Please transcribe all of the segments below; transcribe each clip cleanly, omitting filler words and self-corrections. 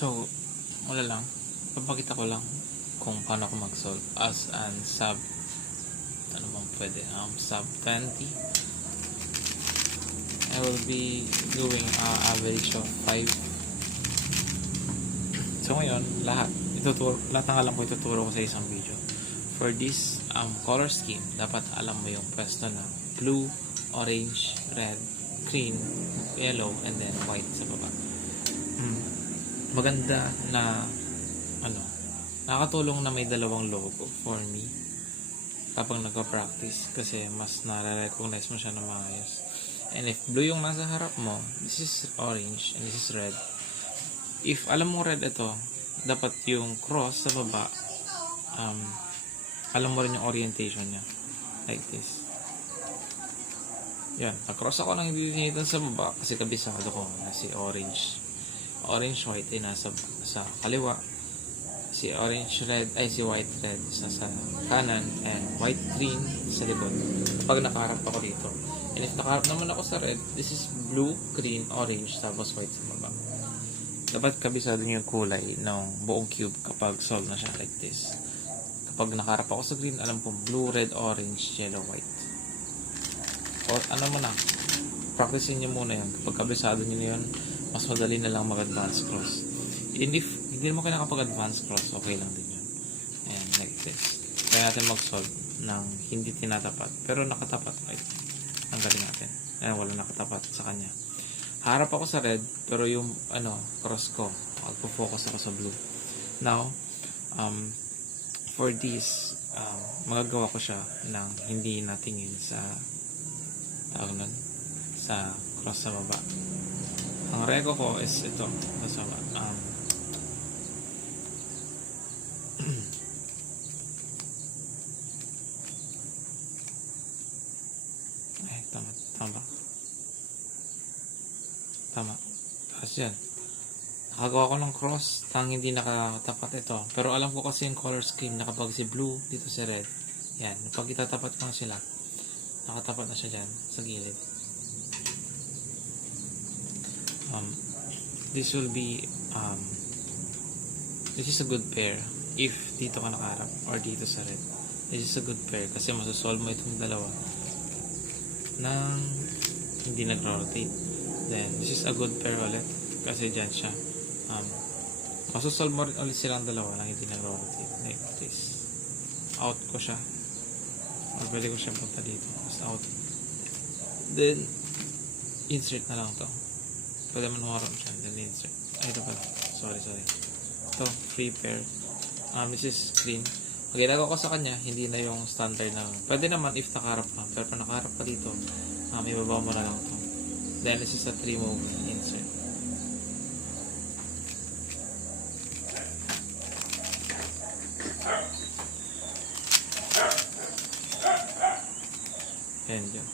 So, wala lang. Papakita ko lang kung paano ako mag-solve as an sub, ano bang pwede, sub 20. I will be doing average of 5. So ngayon, lahat ng alam ko ituturo ko sa isang video. For this color scheme, dapat alam mo yung pwesto na blue, orange, red, green, yellow, and then white sa baba. Maganda na nakakatulong na may dalawang logo for me kapag nagpa-practice kasi mas nare-recognize mo siya ng maayos. And if blue yung nasa harap mo, this is orange and this is red. If alam mo red ito, dapat yung cross sa baba, alam mo rin yung orientation niya. Like this. Yan. Nag-cross ako ng hindi dinitan sa baba kasi kabisado ko na si orange. Orange white ay nasa sa kaliwa. Si orange red ay si white red sa kanan and white green sa likod. Kapag nakaharap ako dito. And if nakaharap naman ako sa red, this is blue, green, orange, tapos white sa baba. Dapat kabisado niyo yung kulay ng buong cube kapag solve na siya like this. Kapag nakaharap ako sa green, alam ko blue, red, orange, yellow, white. O ano mo na, practicein niyo muna yun. Kapag kabisado niyo na yun, mas madali na lang mag-advance cross. And if hindi mo kaya nakapag-advance cross, okay lang din yun. Ayan, like this. Kaya natin mag-solve ng hindi tinatapat, pero nakatapat. Right? Ang galing natin. Ayan, wala nakatapat sa kanya. Harap ako sa red, pero yung cross ko, magpo-focus ako sa blue. Now, for this, magagawa ko siya ng hindi natingin sa sa cross sa baba. Ang rego ko is ito. Tama. Tapos yan. Nakagawa ko ng cross tang hindi nakatapat ito. Pero alam ko kasi yung color scheme na kapag si blue dito si red. Yan. Pag itatapat ko na sila, nakatapat na siya dyan sa gilid. This will be this is a good pair if dito ka nakaharap or dito sa red. This is a good pair kasi masasolve mo itong dalawa nang hindi nag-rotate. Then, this is a good pair ulit kasi dyan siya. Masasolve mo rin ulit silang dalawa nang hindi nag-rotate. Like this. Out ko siya. Or pwede ko siya punta dito. Tapos out. Then, insert na lang to. Pwede man humarap siya. Then, insert. Ay, ito pala. Sorry. Ito, free pair. This is screen. Pag ginagawa ko sa kanya, hindi na yung standard na. Pwede naman if nakaharap ka. Pero kung nakaharap ka dito, ibaba mo na lang to. Then, this is a 3-move insert. Ayan dyan.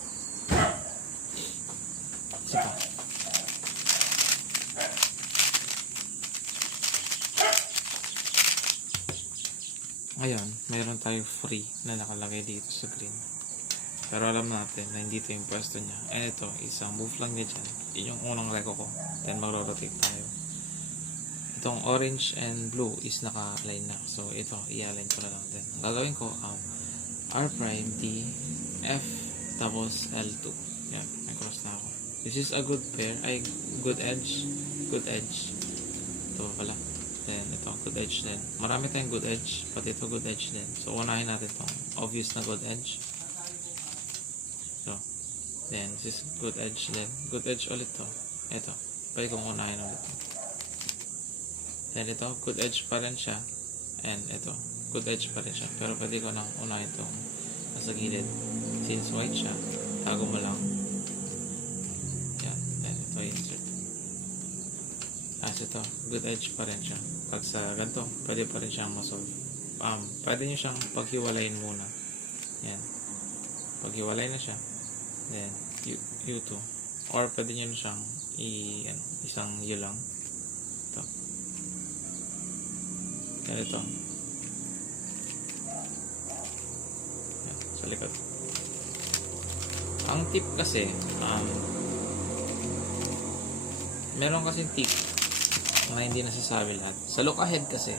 Isa pa. Ngayon, mayroon tayo free na nakalagay dito sa green. Pero alam natin na hindi ito yung pwesto niya. And ito, isang move lang niya dyan. Yun yung unang reko ko. Then mag-rotate tayo. Itong orange and blue is naka-align na. So ito, i-align ko na lang din. Ang gagawin ko, R prime, D, F, tapos L2. Yan, may cross na ako. This is a good pair. Ay, good edge. Good edge. Ito pala. Then ito, good edge din. Marami tayong good edge. Pati ito good edge din. So unahin natin itong obvious na good edge. Then, this is good edge din. Good edge ulit to. Ito. Pwede kong unahin ulit to. Then, ito. Good edge pa rin siya. And ito. Good edge pa rin siya. Pero pwede ko nang unahin to nasa gilid. Since white siya, tago mo lang. Yan. Then, ito insert. As ito. Good edge pa rin siya. Pag sa ganito, pwede pa rin siyang masolve. Pwede nyo siyang paghiwalayin muna. Yan. Paghiwalay na siya. Then, U2. Or pwede nyo siyang isang U lang. Ito. Yan ito. Yan, sa likod. Ang tip kasi, meron kasing tip na hindi nasasabi lahat. Sa look ahead kasi,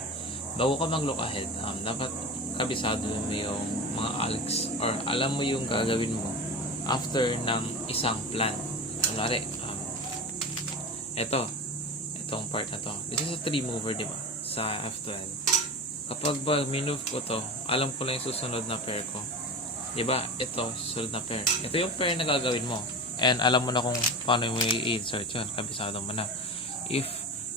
bago ka mag-look ahead, dapat kabisado mo yung mga algs or alam mo yung gagawin mo after ng isang plan. Kunwari, itong part na to. This is a 3 mover, di ba? Sa F12. Kapag ba minove ko to, alam ko lang yung susunod na pair ko. Di ba? Ito, susunod na pair. Ito yung pair na gagawin mo. And alam mo na kung paano mo i-insert yun. Kabisado mo na. If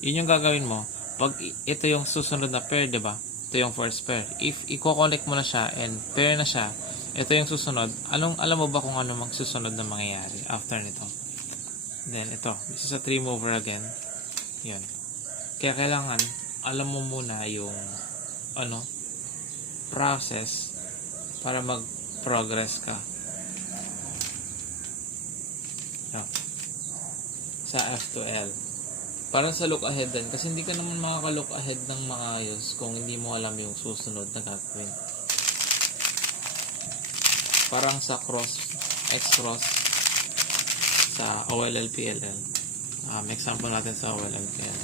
yun yung gagawin mo, pag ito yung susunod na pair, di ba? Ito yung first pair. If i-connect mo na siya and pair na siya, ito yung susunod. Alam mo ba kung ano magsusunod na mangyayari after nito? Then ito, this is a 3 mover again. Yun. Kaya kailangan alam mo muna yung process para mag-progress ka. Yan. Sa F2L. Parang sa look ahead din. Kasi hindi ka naman makaka-look ahead ng maayos kung hindi mo alam yung susunod na gagawin. Parang sa X-cross, sa OLL-PLL. Example natin sa OLL-PLL.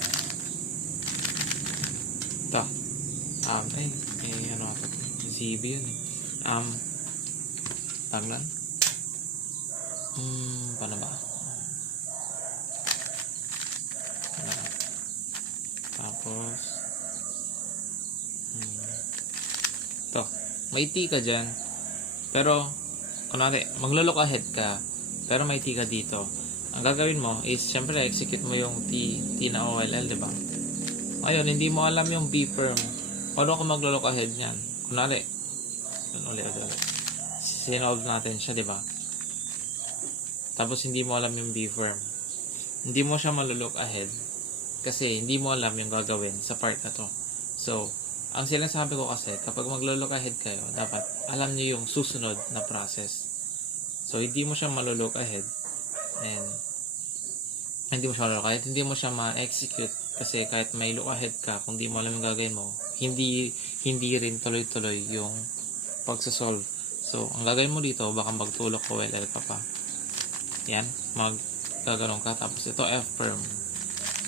Ito. ZB yun eh. Taglan? Paano ba? Tapos ito, may T ka dyan, pero kunwari maglo-look ahead ka pero may T ka dito. Ang gagawin mo is syempre execute mo yung T na OLL, diba? Ngayon hindi mo alam yung B firm, paano ka maglo-look ahead nyan? Kunwari ulit sinolve natin siya, diba? Tapos hindi mo alam yung B firm, hindi mo siya malulok ahead kasi hindi mo alam yung gagawin sa part na to. So, ang sinasabi ko kasi, kapag maglo-look ahead kayo, dapat alam nyo yung susunod na process. So, hindi mo siya malulok ahead and hindi mo siya malulok ahead, hindi mo siya ma-execute kasi kahit may look ahead ka, kung hindi mo alam yung gagawin mo, hindi rin tuloy-tuloy yung pagsasolve. So, ang gagawin mo dito, baka magtulok ko OLL ka pa. Yan, maggaganon ka. Tapos ito F-firm.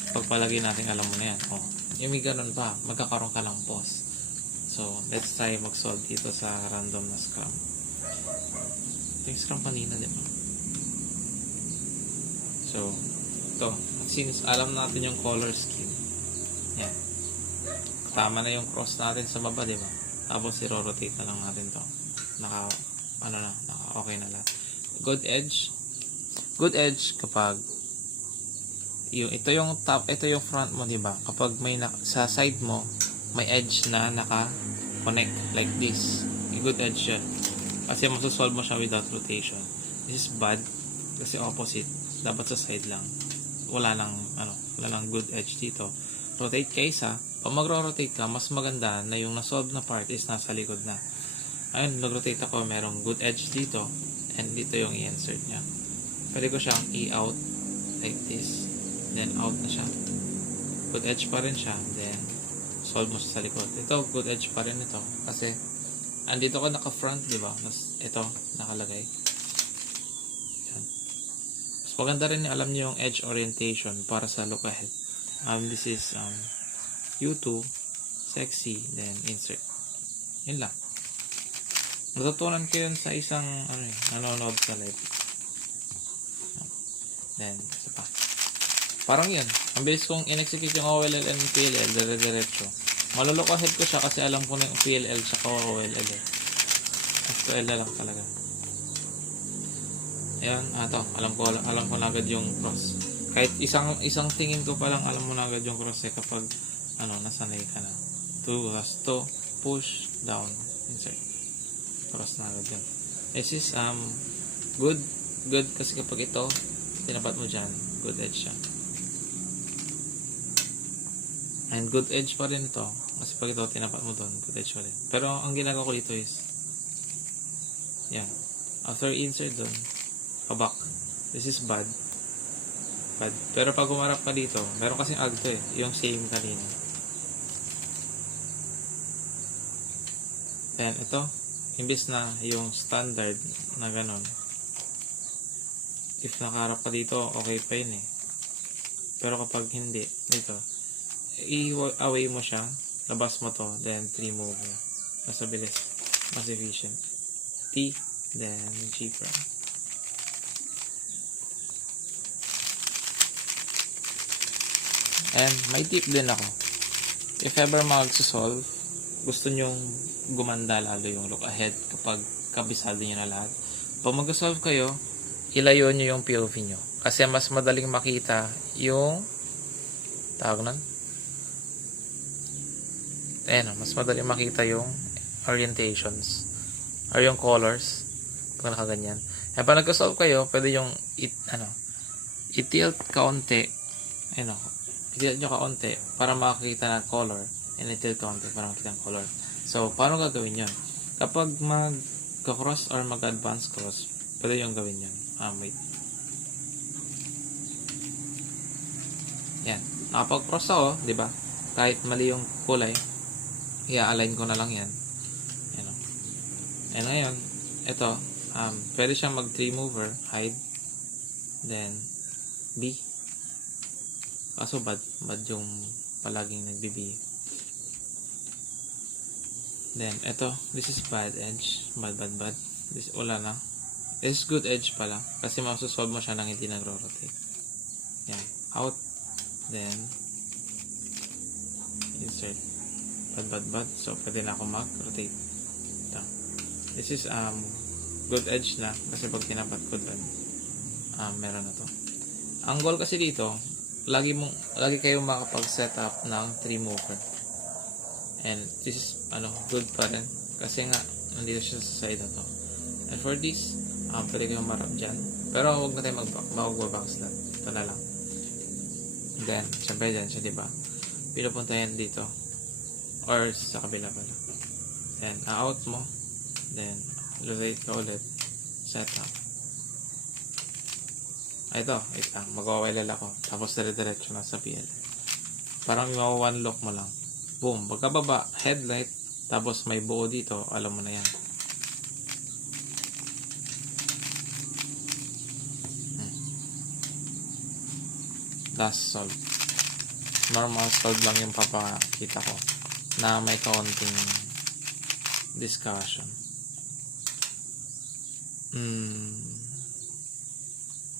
Pagpalagay natin, alam mo na yan. Yung may ganun pa, magkakaroon ka ng pause. So, let's try mag-solve dito sa random na scrum. Ito yung scrum kanina, di ba? So, ito. Since alam natin yung color scheme, yan. Tama na yung cross natin sa baba, di ba? Tapos, i-rotate na lang natin to. Okay na lahat. Good edge. Good edge kapag ito yung top, ito yung front mo, di ba? Kapag may sa side mo, may edge na naka-connect like this. Yung good edge yan. Kasi masosolve mo siya without rotation. This is bad kasi opposite. Dapat sa side lang. Wala lang good edge dito. Rotate ka isa. Pag magro-rotate ka, mas maganda na yung nasolve na part is nasa likod na. Ayun, nag-rotate ako, merong good edge dito and dito yung i-insert niya. Pwede ko siyang i-out like this. Then out na siya. Good edge pa rin siya. Then solve mo siya sa likod. Ito, good edge pa rin ito. Kasi andito ka naka-front, di ba? Ito, nakalagay. Yan. Mas maganda rin alam niyo yung edge orientation para sa look ahead. This is U2, sexy, then insert. Yun lang. Natutunan ko yun sa isang nanonood sa live. Then, isa pa. Parang yan. Ang bilis kong in-execute yung OLL and PLL, dire-diretso. Malulok ahead ko siya kasi alam ko na yung PLL tsaka OLL eh. F2L na lang talaga. Ayan, alam ko na agad yung cross. Kahit isang tingin ko pa lang, alam mo na agad yung cross eh kapag nasanay ka na. To push down, insert. Cross na agad yun. This is good kasi kapag ito tinapat mo dyan, good edge siya. And good edge pa rin ito. Kasi pag ito, tinapat mo doon, good edge pa rin. Pero ang ginagawa ko dito is, yan. After insert doon, pabak. This is bad. Pero pag umarap ka dito, meron kasing agto eh. Yung same kanina. Then ito, imbis na yung standard na ganon. If nakaharap ka dito, okay pa yun eh. Pero kapag hindi, dito, i-away mo siya, labas mo to, then remove mo. Mas mabilis, mas efficient. T, then G prime. And may tip din ako. If ever magsusolve, gusto nyong gumanda lalo yung look ahead kapag kabisado nyo na lahat. Pag mag-solve kayo, ilayo nyo yung POV nyo. Kasi mas madaling makita yung tawag nun? Mas madaling makita yung orientations or yung colors pag nakaganyan. Kaya pag nag-solve kayo, pwede yung i-tilt kaunti. I-tilt nyo kaunti para makakita na color, and i-tilt kaunti para makita ang color. So, paano gagawin yun? Kapag mag-cross or mag-advance cross, pwede yung gawin yun. Wait. Yan. Nakapag-cross ako, di ba? Kahit mali yung kulay, i-align ko na lang yan. Yan. And ngayon, ito, pwede siyang mag-tree mover, hide, then B. Kaso bad yung palaging nagbi-B. Then, ito, this is bad edge. Bad. This, wala na. This is good edge pala. Kasi masusolve mo siya nang hindi nagro-rotate. Yan. Out. Then, insert. Bad. So, pwede na ako mag-rotate. Ito. This is, good edge na. Kasi pag tinapat ko dun, meron na to. Ang goal kasi dito, lagi kayong makapag-setup ng tree mover. And this is, good pa rin. Kasi nga, nandito siya sa side na to. And for this, pwede kayong marap dyan. Pero huwag na tayo mag-backslap. Ito na lang. Then, syempre dyan siya, diba? Pinupunta yan dito. Or sa kabila pala. Then, out mo. Then, rotate ka ulit. Setup. Ito, wait lang. Mag-awailan ako. Tapos, dire-diretso na sa PL. Parang yung one look mo lang. Boom. Pagkababa, headlight. Tapos, may buo dito. Alam mo na yan. Last solve. Normal solve lang yung papakita ko na may kaunting discussion.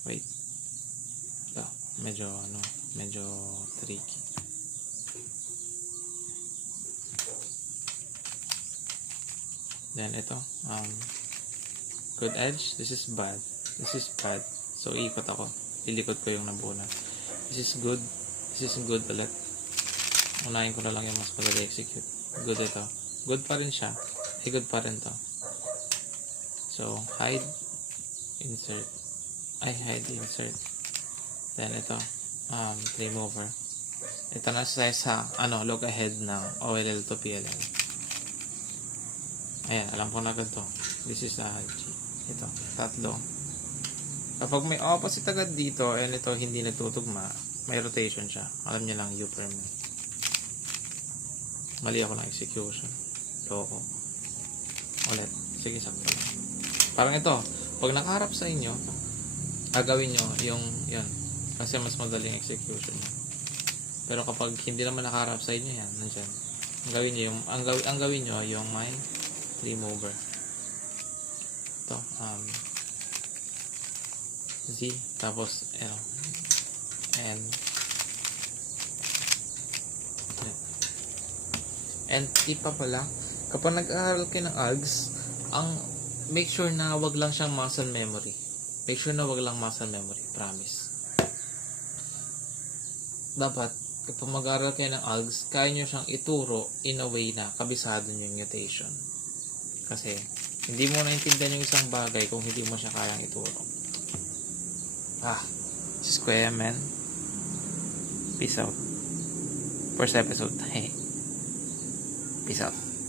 Wait. Ito, medyo tricky. Then ito, good edge. This is bad. So iikot ako. Ilikot ko yung nabuo na. This is good ulit. Unahin ko na lang yung mas madali execute. Good ito. Good pa rin siya. Good pa rin to. So, hide, insert. Then ito, tree mover. Ito na sa look ahead ng OLL to PLL. Ayan, alam ko na agad to. This is ito, tatlo. Kapag may opposite agad dito, and ito hindi nagtutugma, may rotation siya. Alam niya lang, U prime. Mali ako ng execution. Loko. Ulit. Sige, sakto lang. Parang ito, pag nakaharap sa inyo, agawin nyo yung, yun. Kasi mas madaling execution. Pero kapag hindi naman nakaharap sa inyo, yan, nandiyan. Ang gawin nyo yung may remover. Ito, Z, tapos L, and tip pa pala, kapag nag-aaral kayo ng ALGS, make sure na wag lang siyang muscle memory. Promise. Dapat, kapag mag-aaral kayo ng ALGS, kaya nyo siyang ituro in a way na kabisado nyo yung mutation. Kasi, hindi mo naintindihan yung isang bagay kung hindi mo siya kayang ituro. This is Kuya Man. Peace out. First episode. Peace out.